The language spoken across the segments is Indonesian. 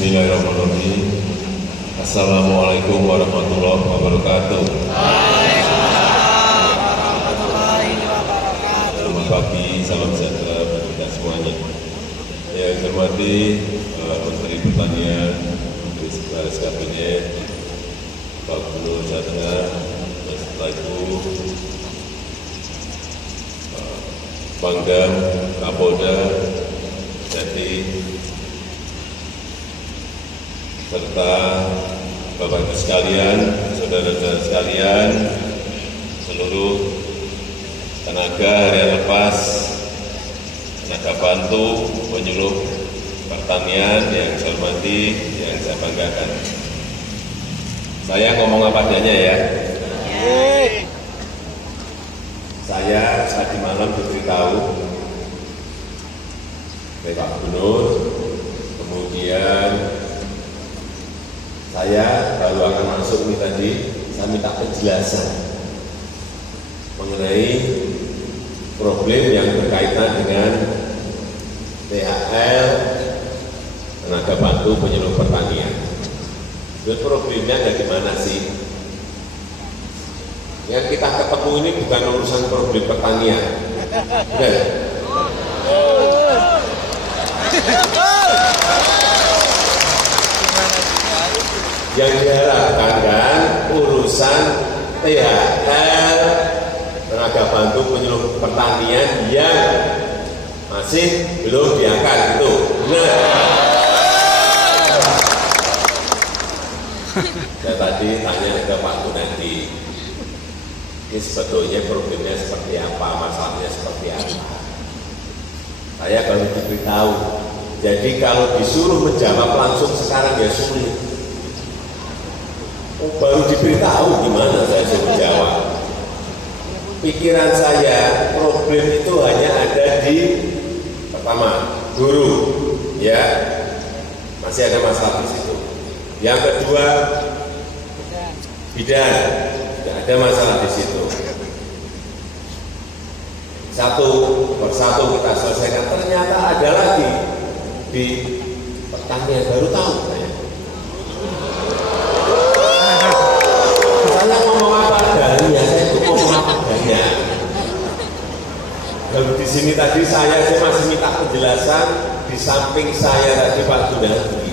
Bismillahirrahmanirrahim. Assalamualaikum warahmatullahi wabarakatuh. Selamat pagi, salam sejahtera bagi kita semuanya. Yang saya hormati Menteri Pertanian, Menteri Sekretaris Kabinet, Pak Gubernur Jawa Tengah, dan setelah itu Pangdam, Kapolda, Jati, serta Bapak Ibu sekalian, saudara-saudara sekalian, seluruh tenaga harian lepas, tenaga bantu, penyuluh pertanian yang saya hormati, yang saya banggakan. Saya ngomong apa adanya ya. Saya tadi malam diberitahu oleh Pak Gubernur, kemudian saya baru akan masuk ini tadi, saya minta penjelasan mengenai problem yang berkaitan dengan THL tenaga bantu penyuluh pertanian. Dan problemnya ada di mana sih? Yang kita ketemu ini bukan urusan problem pertanian. Benar? Yang diharapkan kan urusan THL tenaga bantu penyuluh pertanian yang masih belum diangkat itu. Benar? Saya tadi tanya ke Pak Gunadi, ini sebetulnya problemnya seperti apa, masalahnya seperti apa. Saya baru diberitahu. Jadi kalau disuruh menjawab langsung sekarang ya sulit. Baru diberitahu gimana saya suruh jawab. Pikiran saya problem itu hanya ada di pertama guru, ya masih ada masalah di situ. Yang kedua bidan, tidak ada masalah di situ. Satu persatu kita selesaikan. Ternyata ada lagi di pertanian, baru tahu saya. Saya ngomong apa adanya, saya itu ngomong apa adanya. Kalau di sini tadi saya masih minta penjelasan, di samping saya tadi Pak Gunadi.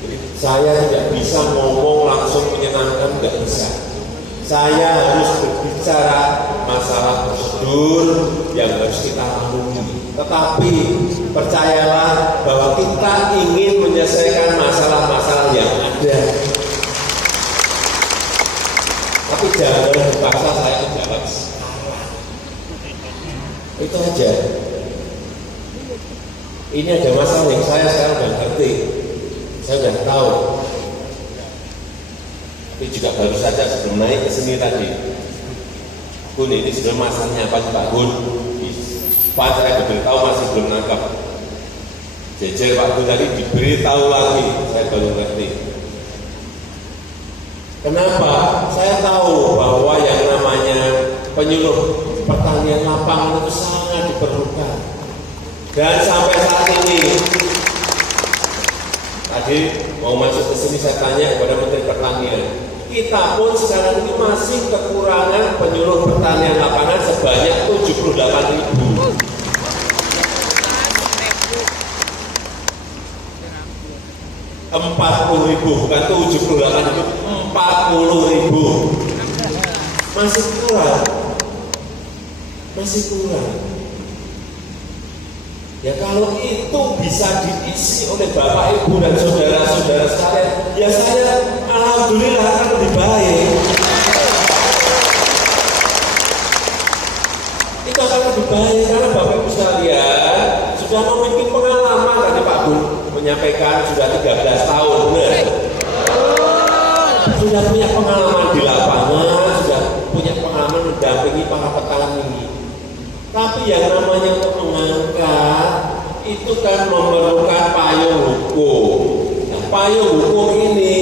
Jadi saya tidak bisa ngomong langsung menyenangkan, tidak bisa. Saya harus berbicara masalah prosedur yang harus kita lalui. Tetapi percayalah bahwa kita ingin menyelesaikan masalah-masalah yang ada. Tapi jangan dipaksa saya menjawab sekarang. Itu aja. Ini ada masalah yang saya sekarang sudah ngerti. Saya sudah tahu. Tapi juga baru saja sebelum naik ke sini tadi. Gun, ini sebelum masalahnya apa Pak Gun? Pak, saya diberitahu masih belum nangkap. Jejer Pak Gun tadi diberitahu lagi, saya baru ngerti. Kenapa? Saya tahu bahwa yang namanya penyuluh pertanian lapangan itu sangat diperlukan. Dan sampai saat ini, tadi mau masuk ke sini saya tanya kepada Menteri Pertanian, kita pun sekarang ini masih kekurangan penyuluh pertanian lapangan sebanyak 78.000. 40.000, bukan 78.000, 40.000. Masih kurang. Masih kurang. Ya kalau itu bisa diisi oleh Bapak, Ibu, dan saudara-saudara sekalian, ya saya alhamdulillah akan lebih baik. Itu akan lebih baik karena Bapak Ibu sekalian sudah memiliki pengalaman. Tadi Pak Gun menyampaikan sudah 13 tahun, benar? Sudah punya pengalaman di lapangan, sudah punya pengalaman mendampingi para petani. Tapi yang namanya untuk mengangkat itu kan memerlukan payung hukum. Nah, payung hukum ini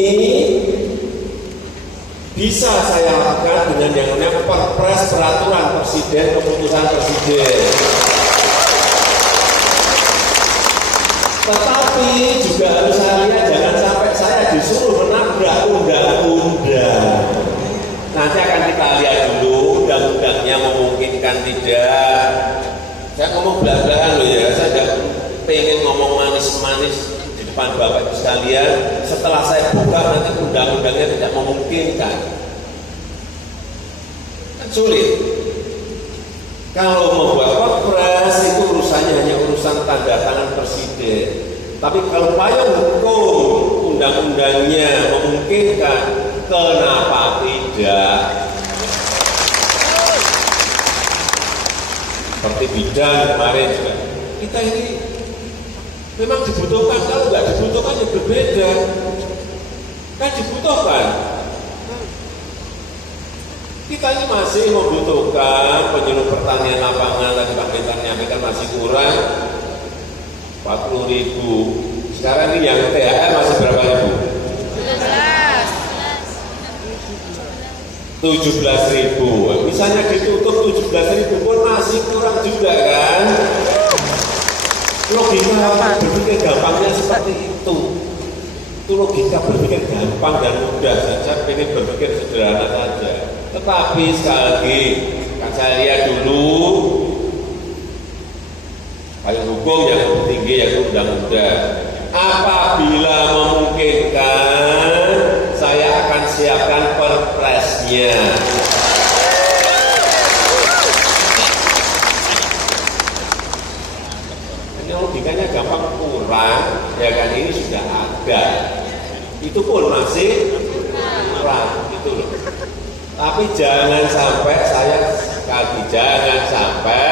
bisa saya lakukan dengan yang namanya perpres, peraturan presiden, keputusan presiden. Tetapi juga harus saya lihat, jangan sampai saya disuruh menabrak undang-undang. Nanti akan kita lihat dulu undang-undangnya memungkinkan tidak. Saya ngomong belak-belakan loh ya, saya tidak pengen ngomong manis-manis di depan Bapak Ibu sekalian. Setelah saya buka nanti undang-undangnya tidak memungkinkan. Kan sulit. Kalau membuat Perpres itu urusannya hanya urusan tanda tangan presiden. Tapi kalau payung hukum undang-undangnya memungkinkan, kenapa tidak? Seperti bidang kemarin juga. Kita ini memang dibutuhkan, kalau nggak dibutuhkan ya berbeda. Kan dibutuhkan. Kita ini masih membutuhkan penyuluh pertanian lapangan, tadi Pak Mentan nyampaikan masih kurang 40.000. Sekarang ini yang THR masih berapa ribu? 17.000. Misalnya ditutup 17.000 pun masih kurang juga kan? Logika berpikir gampangnya seperti itu. Itu logika berpikir gampang dan mudah saja, pengen berpikir sederhana saja. Tetapi sekali lagi, kan saya lihat dulu payung hukum yang lebih tinggi yaitu undang-undang. Apabila memungkinkan, saya akan siapkan perpresnya. Ini logikanya gampang kurang, ya kan ini sudah ada. Itu pun masih kurang, gitu loh. Tapi jangan sampai jangan sampai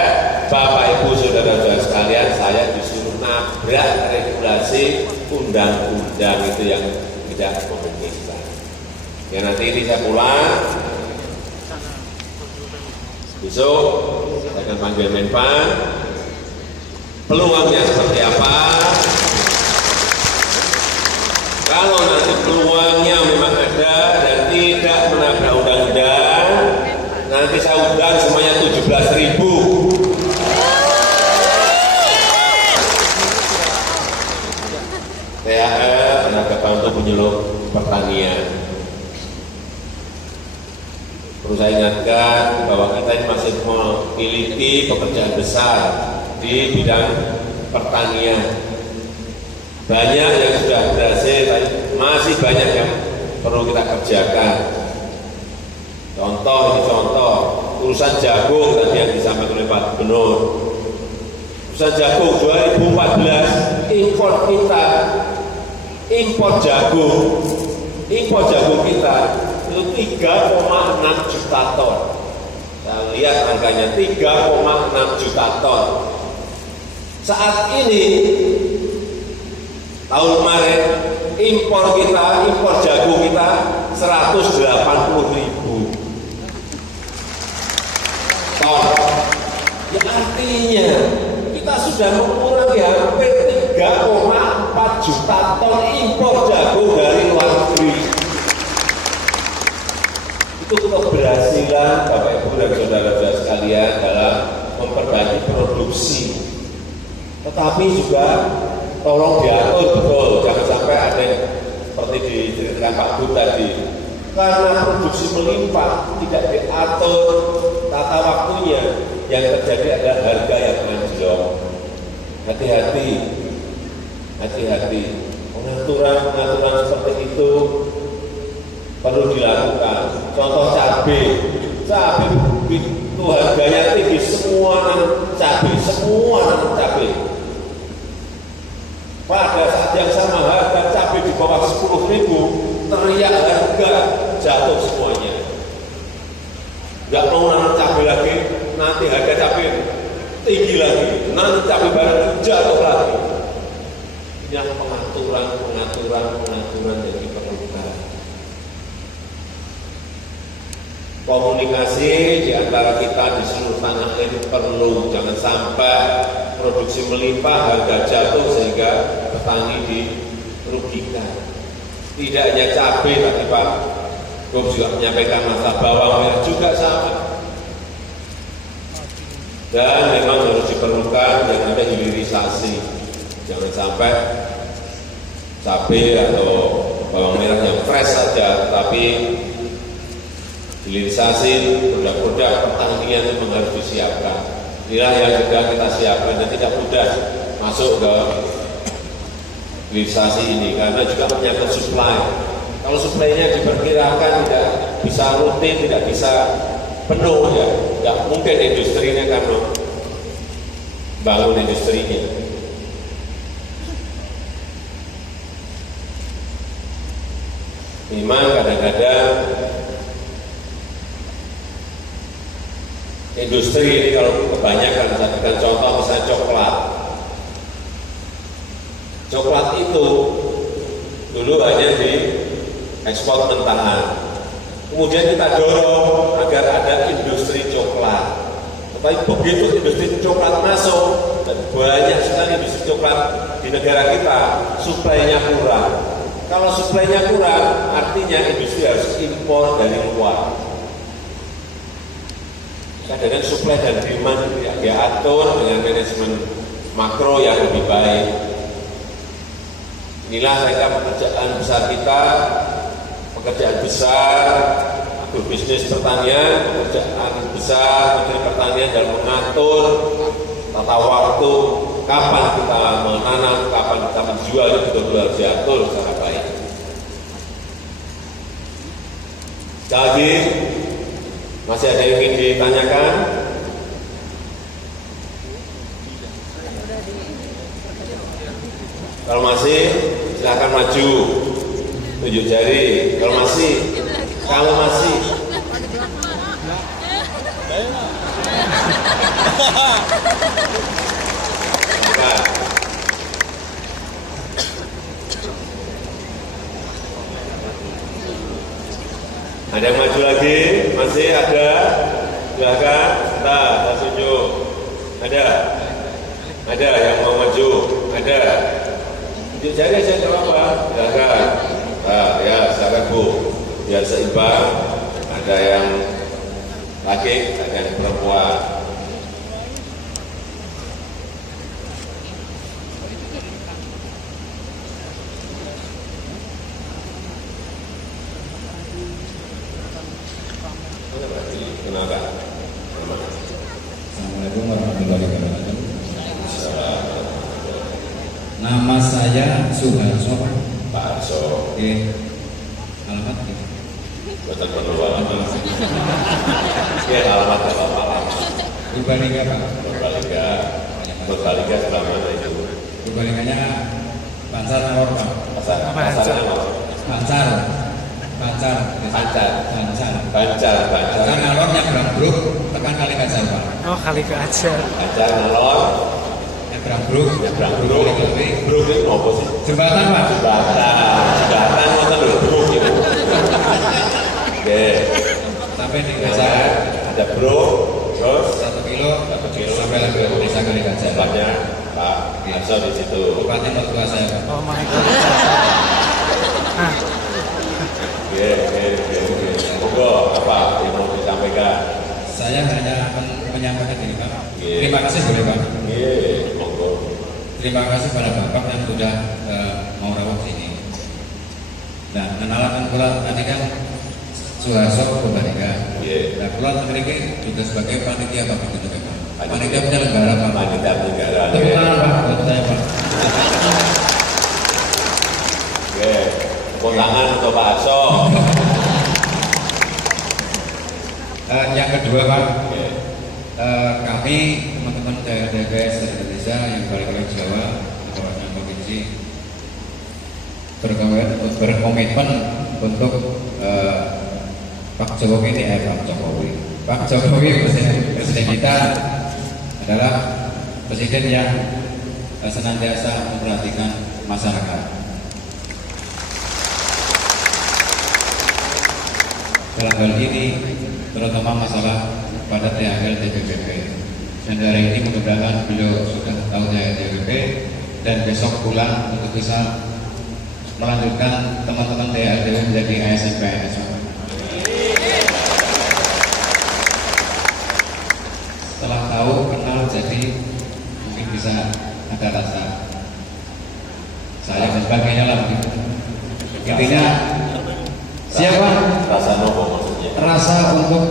Bapak Ibu Saudara-saudara sekalian saya disuruh nabrak regulasi undang-undang itu yang tidak memungkinkan. Ya nanti ini saya pulang, besok saya akan panggil Menpan, peluangnya seperti apa. Kalau nanti peluangnya memang ada dan tidak menabrak undang-undang, nanti saya undang semuanya 17.000. THR, tenaga bantu penyuluh pertanian. Perlu saya ingatkan bahwa kita ini masih memiliki pekerjaan besar di bidang pertanian. Banyak yang sudah berhasil, masih banyak yang perlu kita kerjakan. Contoh, urusan jagung tadi yang disampaikan oleh Pak Gubernur. Urusan jagung 2014, impor jagung kita itu 3,6 juta ton. Saya lihat angkanya 3,6 juta ton. Saat ini tahun kemarin impor jagung kita 180.000 ton. Ya artinya kita sudah mengurangi hampir 3,4 juta ton impor jagung dari luar negeri. Itu keberhasilan Bapak Ibu dan saudara-saudara sekalian dalam memperbaiki produksi. Tetapi juga tolong diatur betul, jangan sampai ada yang seperti diceritakan Pak Gub tadi. Karena produksi melimpah, tidak diatur tata waktunya, yang terjadi adalah harga yang anjlok. Hati-hati. Pengaturan seperti itu perlu dilakukan. Contoh cabai itu harganya tinggi, semua cabai. Pada saat yang sama harga cabai di bawah 10.000, teriak harga jatuh semuanya. Nggak mau nanam cabai lagi, nanti harga cabai tinggi lagi, nanti cabai barang jatuh lagi. Ini pengaturan yang diperlukan. Komunikasi di antara kita di seluruh tanah air perlu, jangan sampai produksi melimpah, harga jatuh sehingga petani dirugikan. Tidak hanya cabai, tadi Pak Gub juga menyampaikan masalah bawang merah juga sama. Dan memang harus diperlukan yang namanya hilirisasi. Jangan sampai cabai atau bawang merah yang fresh saja, tapi hilirisasi produk-produk pertanian itu harus disiapkan. Inilah yang sedang kita siapkan dan tidak mudah masuk ke hilirisasi ini karena juga menyangkut supply. Kalau supply-nya diperkirakan tidak bisa rutin, tidak bisa penuh, ya nggak mungkin industrinya kan bangun industrinya. Memang kadang-kadang industri ini kalau kebanyakan, misalkan contoh misalnya coklat. Coklat itu dulu hanya di ekspor mentahan. Kemudian kita dorong agar ada industri coklat. Tetapi begitu industri coklat masuk, dan banyak sekali industri coklat di negara kita, suplainya kurang. Kalau suplainya kurang, artinya industri harus impor dari luar. Kadang-kadang suplai dan demand diatur dengan manajemen makro yang lebih baik. Inilah saya kira pekerjaan besar kita, pekerjaan besar agrobisnis pertanian, pekerjaan besar Menteri Pertanian dalam mengatur tata waktu, kapan kita menanam, kapan kita menjual, itu betul-betul harus diatur secara baik. Sekali lagi, masih ada yang ingin ditanyakan? Kalau masih, silakan maju, tunjuk jari. Kalau masih, nah. Ada yang maju lagi? Masih ada? Silakan. Nah, saya tunjuk. Ada yang mau maju? Ada. Tunjuk jari aja nggak apa-apa. Silakan. Nah, ya silakan Bu. Biar seimbang. Ada yang laki, ada yang perempuan. Kenapa? Assalamualaikum warahmatullahi wabarakatuh. Nama saya Suharso. Pak Arso. Oke. Alamat gitu. Buatan penurunan. Ya, alamat apa? Purbalingga Pak. Purbalingga sebelah mana itu? Purbalingganya Bancar Nalor Pak. Pasar Nalor nyebrang Bruk tekan Kali Kajar Pak. Oh, Kali Kajar. Bancar Nalor Nyebrang Bruk. Bruk itu apa sih? Jembatan Pak. Jembatan nonton dulu Bruk itu. Oke. Sampai di Kajar Ada Bruk, terus 1 kilo sampai lagi ke desa Kali Kajar. tempatnya Pak Arso di situ. Bupati mertua saya Pak. Oh my God. Oke. Monggo apa yang mau disampaikan? Saya hanya akan menyampaikan ini Pak. Oke. Terima kasih boleh Pak. Monggo. Terima kasih pada Bapak yang sudah mau rawat sini. Nah, kenalan pula tadi kan Suharso Purbalingga. Nah, pula memiliki juga sebagai panitia Bapak itu juga Pak. Panitia penyelenggara Pak. Panitia penyelenggara. Tepuk tangan Pak buat saya Pak. Oke. Tepuk tangan untuk Pak Arso. Yang kedua Pak, Oke. kami teman-teman DPS Indonesia yang balik ke Jawa, kawasan provinsi berkomitmen untuk Pak Jokowi presiden kita adalah presiden yang senantiasa memperhatikan masyarakat. Dalam hal ini terutama masalah pada THL TPPP. Dan hari ini mudah-mudahan beliau sudah tahu THL TPPP dan besok pulang untuk bisa melanjutkan teman-teman THL TPPP menjadi ASN PNS. Setelah tahu, kenal, jadi mungkin bisa ada rasa saya dan sebagainya lah begitu. Intinya siapa Rasa nopo maksudnya. rasa untuk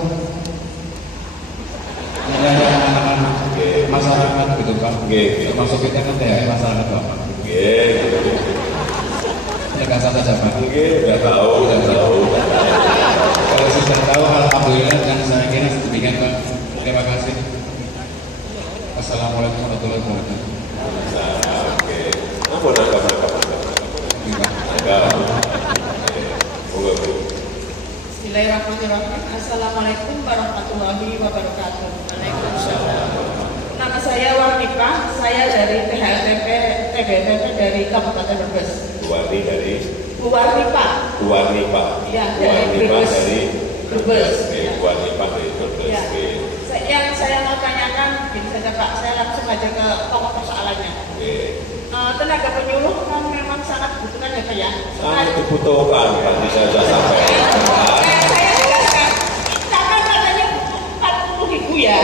menjaga anak-anak masyarakat gitu Pak. Termasuk kita kan THR masyarakat Bapak. Ya nggak salah saja Pak. Nggak tahu. Kalau sudah tahu alhamdulillah dan saya kira demikian Pak. Terima kasih. Assalamualaikum warahmatullahi wabarakatuh. Ampun, anggap. Bismillahirrahmanirrahim. Assalamualaikum warahmatullahi wabarakatuh. Waalaikumsalam. Nama saya Warnipah. Saya dari THLTP TBTP dari Kabupaten Brebes. Warni dari Warnipah. Ya, dari Brebes. Brebes. Warnipah dari Brebes. Ya. Yang saya mau tanyakan, gini saja Pak, saya langsung aja ke pokok persoalannya. Tenaga penyuluh kan memang sangat dibutuhkan ya Pak ya. Sangat dibutuhkan, tadi saya sudah sampaikan. Saya jelaskan, kita kan katanya 40.000 ya.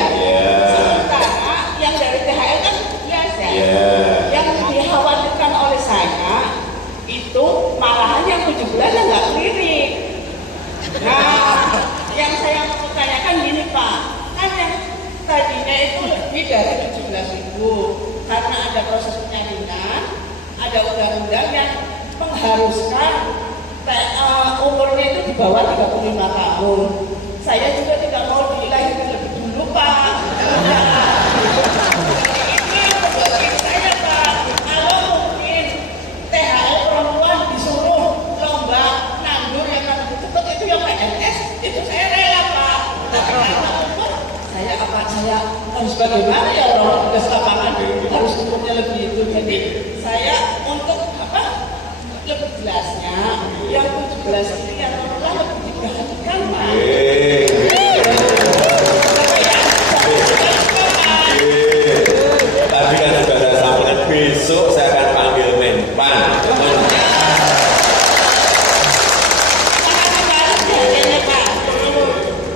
Sementara yang dari THL kan biasa. Yang dikhawatirkan oleh saya itu malahan yang 17 yang nggak klinik. Nah, yang saya mau tanyakan gini Pak, kan yang tadinya itu lebih dari 17.000 karena ada proses penyaringan, ada undang-undang yang mengharuskan umurnya itu di bawah 35 tahun. Saya juga tidak mau dilahirkan lebih dulu Pak. Itu bagi saya Pak, kalau mungkin THL perempuan disuruh lomba nandur yang kan cepat itu yang PNS, itu saya rela Pak. Saya harus bagaimana ya orang tugas lapangan harus umurnya lebih itu. Jadi saya untuk lebih jelasnya yang 17 itu yang orang lebih diperhatikan Pak. Tapi kan sudah ada sampaikan besok saya akan panggil Menpan.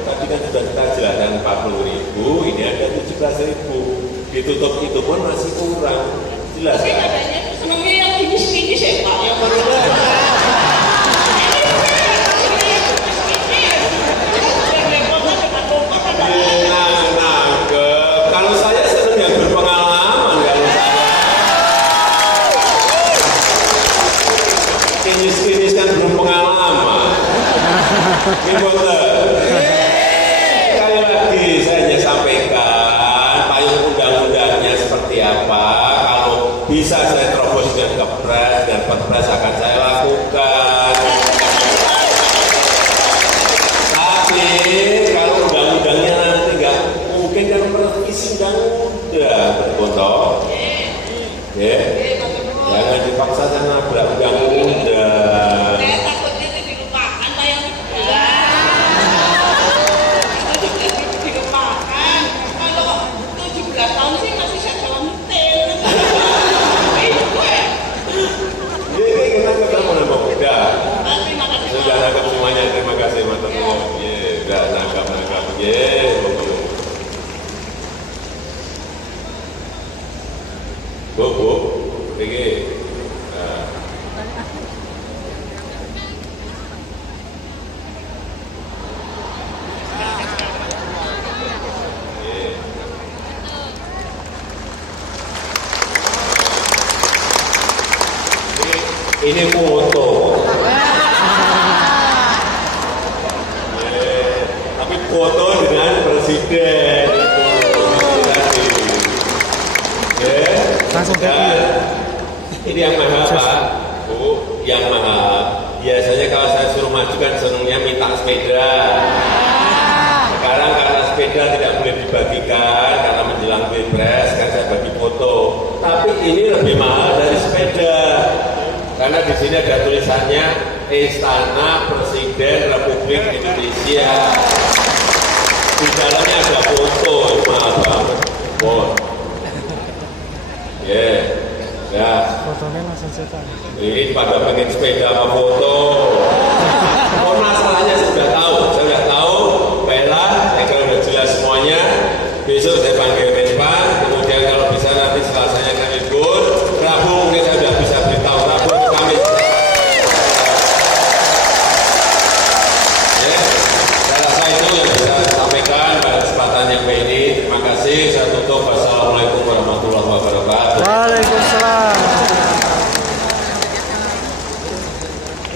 Tapi kan sudah kita jelaskan 40.000, ini ada 17.000. Ditutup itu pun masih kurang. Jelas Tapi kan? katanya senangnya yang kinis-kinis ya Pak, yang baru Kalau saya senang yang berpengalaman, kalau saya kinis-kinis kan belum pengalaman. Gimana? Sekali lagi saya hanya sampaikan payung undang-undangnya seperti apa. Kalau bisa saya terobos dengan kepres dan perpres akan saya lakukan. Tapi kalau undang-undangnya nanti nggak mungkin kan merevisi undang-undang, betul? Ya, jangan dipaksa saya nabrak undang-undang. saya takutnya itu dilupakan Pak yang itu dilupakan. Kalau 17 tahun sih masih saya selentil. Kita ketemu nama muda. Terima kasih Sudah nangkap semuanya, terima kasih Mas. Sudah nangkap. Bu, ini. Ini foto. Tapi foto dengan presiden. Langsung Ini yang mahal Pak, Bu, yang mahal. Biasanya kalau saya suruh maju kan senangnya minta sepeda. Sekarang karena sepeda tidak boleh dibagikan karena menjelang Pilpres, kan saya bagi foto. Tapi ini lebih mahal dari sepeda. Karena di sini ada tulisannya Istana Presiden Republik Indonesia. Di dalamnya ada foto, mahal banget. Ya. Fotonya langsung cetak. Ini pada pengen sepeda apa foto. Oh, masalahnya saya sudah tahu. Saya sudah tahu. Baiklah, saya kira sudah jelas semuanya. Besok saya panggil Menpan. Kemudian kalau bisa nanti setelah saya akan libur. Rabu mungkin saya sudah bisa beritahu. Rabu kasih. Saya tutup. Wassalamualaikum warahmatullahi wabarakatuh. Waalaikumsalam.